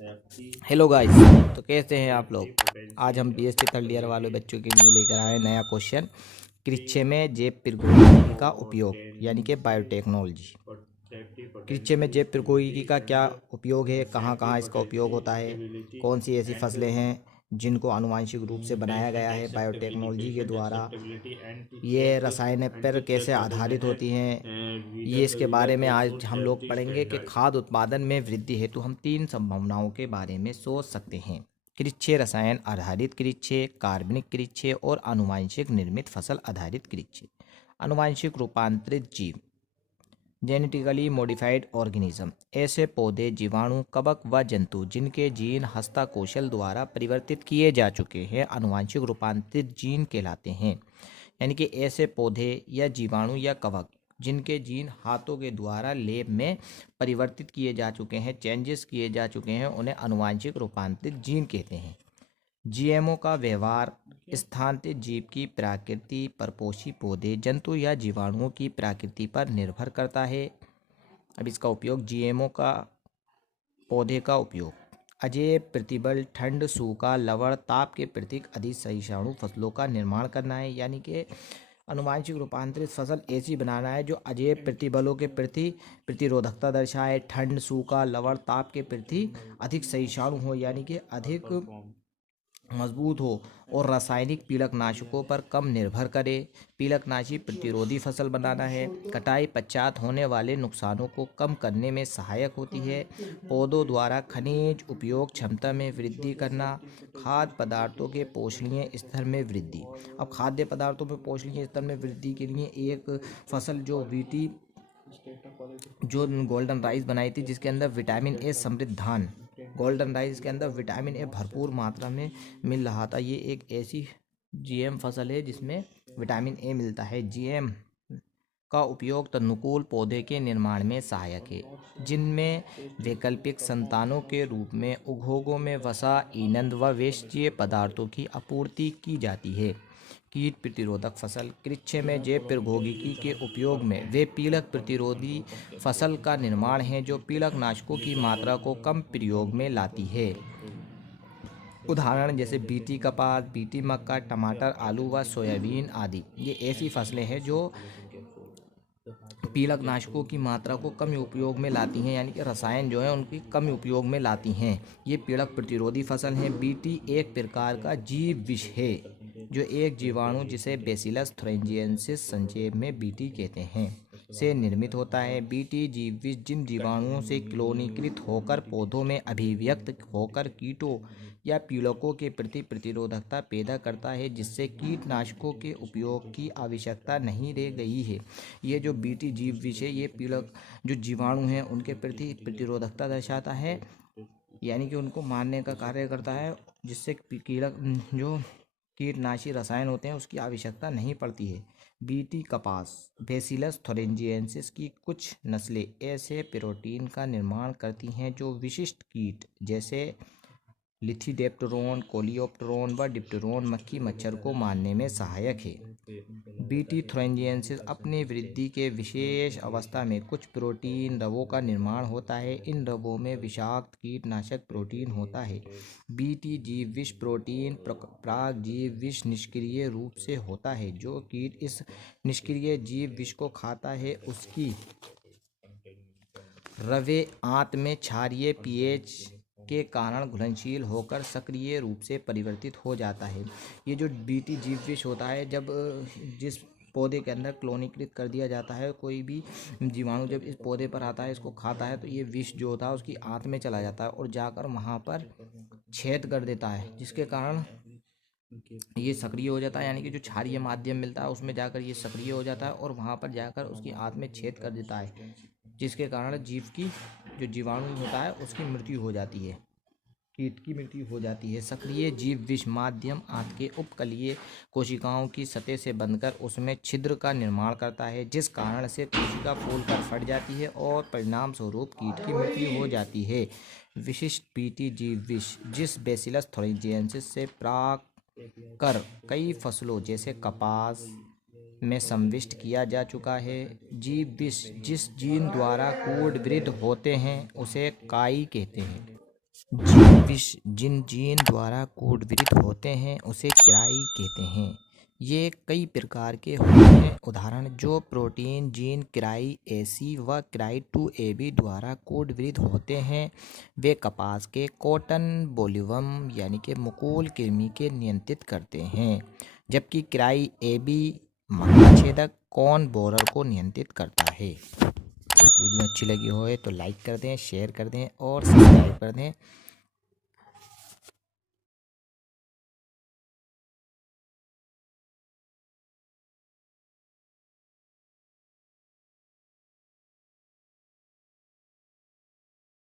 Hello guys. तो कैसे हैं आप लोग। आज हम बीएससी थर्ड ईयर वाले बच्चों के लिए लेकर आए नया क्वेश्चन। कृषि में जैव प्रौद्योगिकी का उपयोग यानी कि बायोटेक्नोलॉजी। कृषि में जैव प्रौद्योगिकी का क्या उपयोग है, कहाँ कहाँ इसका उपयोग होता है, कौन सी ऐसी फसलें हैं जिनको आनुवांशिक रूप से बनाया गया है बायोटेक्नोलॉजी के द्वारा, ये रसायन पर कैसे आधारित होती हैं, ये इसके बारे में आज हम लोग पढ़ेंगे कि खाद्य उत्पादन में वृद्धि हेतु हम 3 संभावनाओं के बारे में सोच सकते हैं। कृषि, रसायन आधारित कृषि, कार्बनिक कृषि और आनुवांशिक निर्मित फसल आधारित कृषि। आनुवांशिक रूपांतरित जीव, जेनेटिकली मॉडिफाइड ऑर्गेनिज्म, ऐसे पौधे, जीवाणु, कवक व जंतु जिनके जीन हस्तकौशल द्वारा परिवर्तित किए जा चुके हैं आनुवांशिक रूपांतरित जीन कहलाते हैं। यानी कि ऐसे पौधे या जीवाणु या कवक जिनके जीन हाथों के द्वारा लैब में परिवर्तित किए जा चुके हैं, चेंजेस किए जा चुके हैं, उन्हें आनुवांशिक रूपांतरित जीन कहते हैं। जीएमओ का व्यवहार स्थानांतरित जीव की प्रकृति, परपोषी पौधे, जंतु या जीवाणुओं की प्रकृति पर निर्भर करता है। अब इसका उपयोग, जीएमओ का पौधे का उपयोग, अजैव प्रतिबल, ठंड, सूखा, लवण, ताप के प्रति अधिक सहिष्णु फसलों का निर्माण करना है। यानी कि आनुवांशिक रूपांतरित फसल ऐसी बनाना है जो अजैव प्रतिबलों के प्रति प्रतिरोधकता दर्शाए, ठंड, सूखा, लवण, ताप के प्रति अधिक सहिष्णु हो यानी कि अधिक मजबूत हो और रासायनिक पीड़कनाशकों पर कम निर्भर करे। पीड़कनाशी प्रतिरोधी फसल बनाना है। कटाई पश्चात होने वाले नुकसानों को कम करने में सहायक होती है। पौधों द्वारा खनिज उपयोग क्षमता में वृद्धि करना। खाद्य पदार्थों के पोषणीय स्तर में वृद्धि। अब खाद्य पदार्थों में पोषणीय स्तर में वृद्धि के लिए एक फसल जो बीटी जो गोल्डन राइस बनाई थी जिसके अंदर विटामिन ए समृद्ध धान, गोल्डन राइस के अंदर विटामिन ए भरपूर मात्रा में मिल रहा था। ये एक ऐसी जीएम फसल है जिसमें विटामिन ए मिलता है। जीएम का उपयोग तनुकूल पौधे के निर्माण में सहायक है, जिनमें वैकल्पिक संतानों के रूप में उद्योगों में वसा, ईंधन व वेश्य पदार्थों की आपूर्ति की जाती है। कीट प्रतिरोधक फसल, कृषि में जैव प्रौद्योगिकी के उपयोग में वे पीड़क प्रतिरोधी फसल का निर्माण है जो पीड़कनाशकों की मात्रा को कम प्रयोग में लाती है। उदाहरण जैसे बीटी कपास, बीटी मक्का, टमाटर, आलू व सोयाबीन आदि। ये ऐसी फसलें हैं जो पीड़कनाशकों की मात्रा को कम उपयोग में लाती हैं, यानी कि रसायन जो है उनकी कम उपयोग में लाती हैं। ये पीड़क प्रतिरोधी फसल हैं। बीटी एक प्रकार का जीव विष है जो एक जीवाणु जिसे बेसिलस थ्रेंजिएंसिस संक्षेप में बीटी कहते हैं से निर्मित होता है। बीटी जीव विष जिन जीवाणुओं से क्लोनीकृत होकर पौधों में अभिव्यक्त होकर कीटों या पीड़कों के प्रति प्रतिरोधकता पैदा करता है, जिससे कीटनाशकों के उपयोग की आवश्यकता नहीं रह गई है। ये जो बीटी जीव विष है ये पीड़क जो जीवाणु हैं उनके प्रति प्रतिरोधकता दर्शाता है, यानी कि उनको मारने का कार्य करता है, जिससे कीड़क जो कीटनाशी रसायन होते हैं उसकी आवश्यकता नहीं पड़ती है। बीटी कपास, बेसिलस थोरेंजिएंसिस की कुछ नस्लें ऐसे प्रोटीन का निर्माण करती हैं जो विशिष्ट कीट जैसे लिथिडेप्टेरोन, कोलियोप्टेरोन व डिप्टेरोन मक्खी मच्छर को मारने में सहायक है। बीटी थ्रेंजिएंसिस अपनी वृद्धि के विशेष अवस्था में कुछ प्रोटीन रवों का निर्माण होता है। इन रवों में विषाक्त कीटनाशक प्रोटीन होता है। बीटी जीव विष प्रोटीन प्राग जीव विष निष्क्रिय रूप से होता है। जो कीट इस निष्क्रिय जीव विष को खाता है उसकी रवे आंत में क्षारीय पीएच के कारण घुलनशील होकर सक्रिय रूप से परिवर्तित हो जाता है। ये जो बीटी जीव विष होता है, जब जिस पौधे के अंदर क्लोनीकृत कर दिया जाता है, कोई भी जीवाणु जब इस पौधे पर आता है, इसको खाता है, तो ये विष जो होता है उसकी आंत में चला जाता है और जाकर वहाँ पर छेद कर देता है, जिसके कारण ये सक्रिय हो जाता है। यानी कि जो क्षारीय माध्यम मिलता है उसमें जाकर ये सक्रिय हो जाता है और वहाँ पर जाकर उसकी आंत में छेद कर देता है, जिसके कारण जीव की जो जीवाणु होता है उसकी मृत्यु हो जाती है, कीट की मृत्यु हो जाती है। सक्रिय जीव विष माध्यम आंत के उपकलीय कोशिकाओं की सतह से बंधकर उसमें छिद्र का निर्माण करता है, जिस कारण से कोशिका फूलकर फट जाती है और परिणाम स्वरूप कीट की मृत्यु हो जाती है। विशिष्ट बीटी जीव विष जिस बेसिलस थोरेंजिएंसिस से प्राप्त कर कई फसलों जैसे कपास में संविष्ट किया जा चुका है। जीव विष जिस जीन द्वारा कोड वृद्ध होते हैं उसे काई कहते हैं। जिन जीन द्वारा कोड वितरित होते हैं उसे किराई कहते हैं। ये कई प्रकार के होते हैं। उदाहरण, जो प्रोटीन जीन किराई AC व किराई 2AB द्वारा कोड वितरित होते हैं वे कपास के कॉटन बोल्वम यानी कि मुकुल कृमि के नियंत्रित करते हैं, जबकि किराई AB मक्का छेदक कॉर्न बोरर को नियंत्रित करता है। वीडियो अच्छी लगी हो तो लाइक कर दें, शेयर कर दें और सब्सक्राइब कर दें।